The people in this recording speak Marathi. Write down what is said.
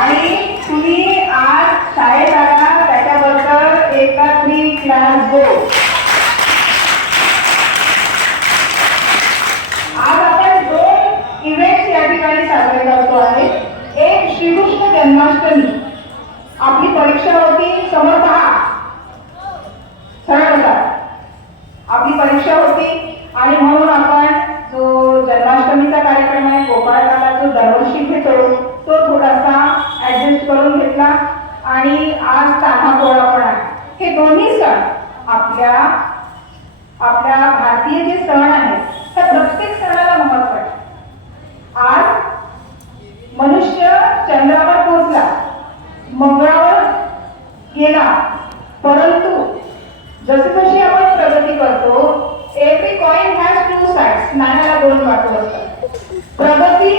आणि तुम्ही आज शाळेत आला त्याच्याबद्दल एका 3 क्लास गो. आज आपण 2 इव्हेंट्स या ठिकाणी साजरे करतो आहे. एक श्रीकृष्ण जन्माष्टमी. आपली परीक्षा होती, समोर पहा, सरळ बसा. आपली परीक्षा होती आणि म्हणून आपण जो जन्माष्टमीचा कार्यक्रम आहे गोपाळकाला जो दरवर्षी घेतो तो थोडासा ऍडजस्ट करून घेतला आणि आज तान्हापोळा पण आहे. हे दोन्ही सण आपल्या भारतीय जे सण आहेत त्या प्रत्येक सणाला महत्व आहे. आज मनुष्य चंद्रावर पोहोचला, मंगळावर गेला, परंतु जसे जशी आपण प्रगती करतो एव्हरी कॉइन हॅज 2 साइड्स. नाण्याला 2 बाजू असतात. प्रगती